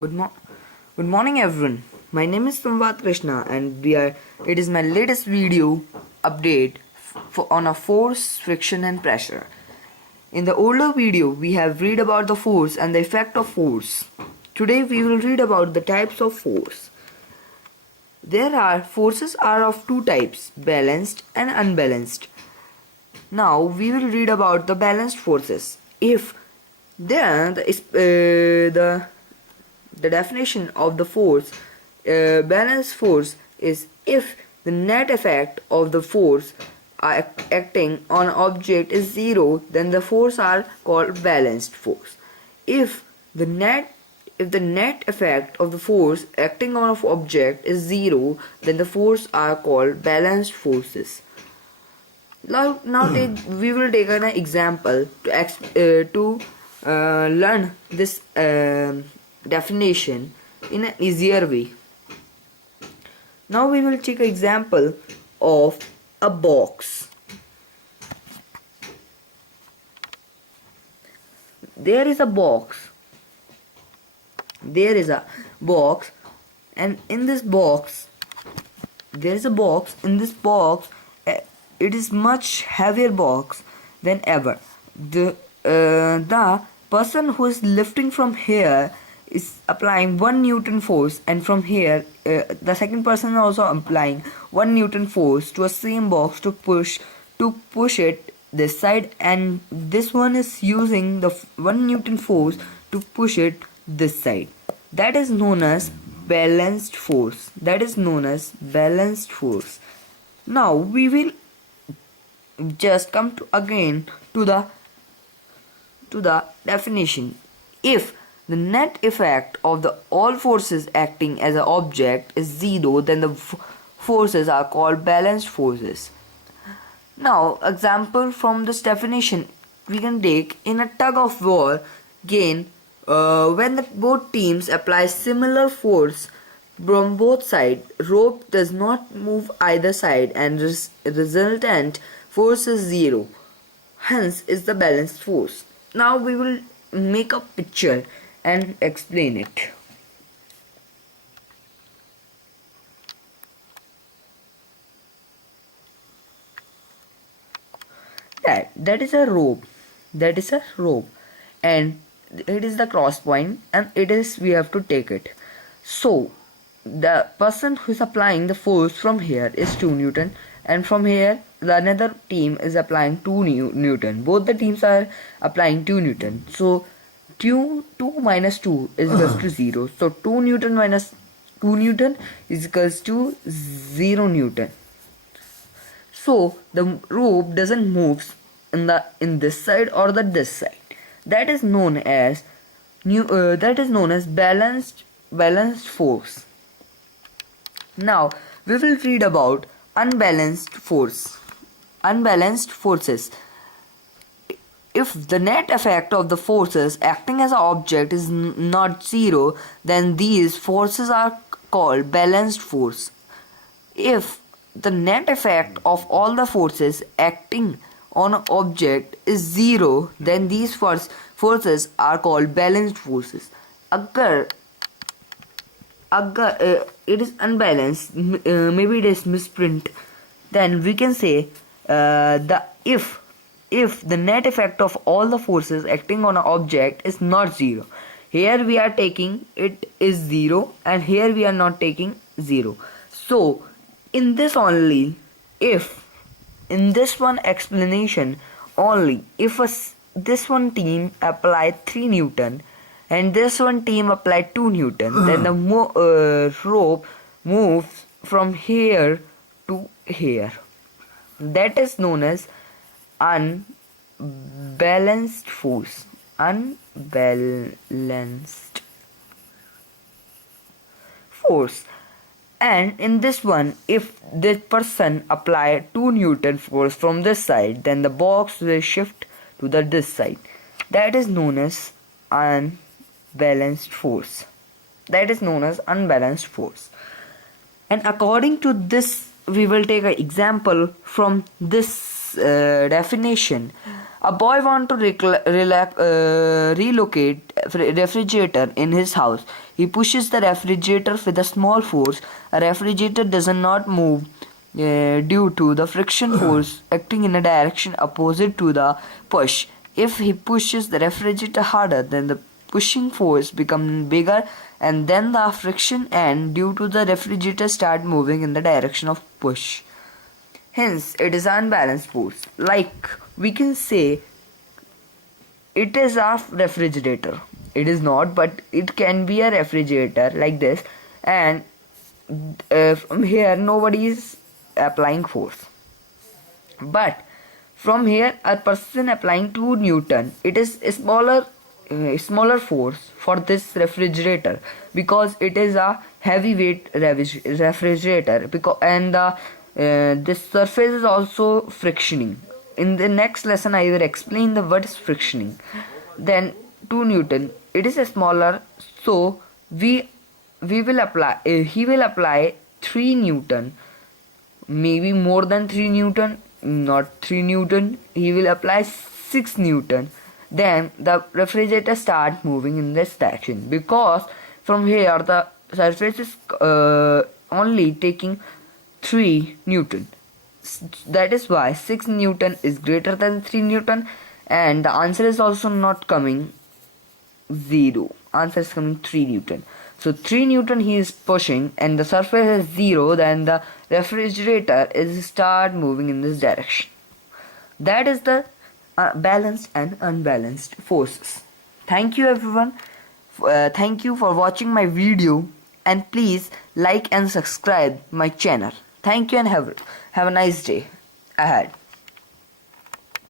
Good, good morning everyone. My name is Samvad Krishna and it is my latest video update on a force, friction and pressure. In the older video we have read about the force and the effect of force. Today we will read about the types of force. Forces are of two types, balanced and unbalanced. Now we will read about the balanced forces. If then the definition of the force, balanced force, is if the net effect of the force acting on an object is zero, then the force are called balanced force. If the net effect of the force acting on an object is zero, then the force are called balanced forces. We will take an example to learn this definition in an easier way. Now we will take an example of a box. There is a box, and in this box there is a box. In this box, it is much heavier box than ever. The person who is lifting from here is applying 1 Newton force, and from here the second person is also applying 1 Newton force to a same box to push it this side, and this one is using the 1 Newton force to push it this side. That is known as balanced force. Now we will just come again to the definition. If the net effect of all forces acting as an object is zero, then the forces are called balanced forces. Now, example from this definition we can take in a tug of war game, when both teams apply similar force from both sides, rope does not move either side and resultant force is zero. Hence is the balanced force. Now we will make a picture and explain it. That is a rope. And it is the cross point, and we have to take it. So the person who is applying the force from here is 2 Newton, and from here the another team is applying 2 Newton. Both the teams are applying 2 Newton. So 2 minus 2 is equals to 0. So 2 Newton minus 2 Newton is equals to 0 Newton. So the rope doesn't move in this side or this side. That is known as balanced force. Now we will read about unbalanced forces. If the net effect of the forces acting as an object is not zero, then these forces are called balanced force. If the net effect of all the forces acting on an object is zero, then these forces are called balanced forces. Agar it is unbalanced, maybe it is misprint, then we can say if the net effect of all the forces acting on an object is not zero. Here we are taking it is 0, and here we are not taking 0. So in this one explanation only, if this one team applied 3 Newton and this one team applied 2 Newton, then the rope moves from here to here. That is known as unbalanced force. And in this one, if this person apply 2 Newton force from this side, then the box will shift to this side. That is known as unbalanced force. And according to this, we will take an example from this definition. A boy wants to relocate a refrigerator in his house. He pushes the refrigerator with a small force. A refrigerator does not move due to the friction force acting in a direction opposite to the push. If he pushes the refrigerator harder, then the pushing force becomes bigger, and then the friction and due to the refrigerator start moving in the direction of push. Hence, it is unbalanced force. Like we can say, it is a refrigerator. It is not, but it can be a refrigerator like this, and from here nobody is applying force. But from here, a person applying 2 Newton, it is a smaller force for this refrigerator because it is a heavyweight refrigerator. Because and the this surface is also frictioning. In the next lesson, I will explain the what is frictioning. Then 2 Newton, it is a smaller, so we will apply. He will apply 3 Newton, maybe more than 3 Newton, not 3 Newton. He will apply 6 Newton. Then the refrigerator start moving in this direction because from here the surface is only taking 3 Newton. That is why 6 Newton is greater than 3 Newton, and the answer is also not coming 0. Answer is coming 3 Newton. So 3 Newton he is pushing and the surface is 0, then the refrigerator is start moving in this direction. That is the balanced and unbalanced forces. Thank you everyone. Thank you for watching my video, and please like and subscribe my channel. Thank you and have a nice day ahead.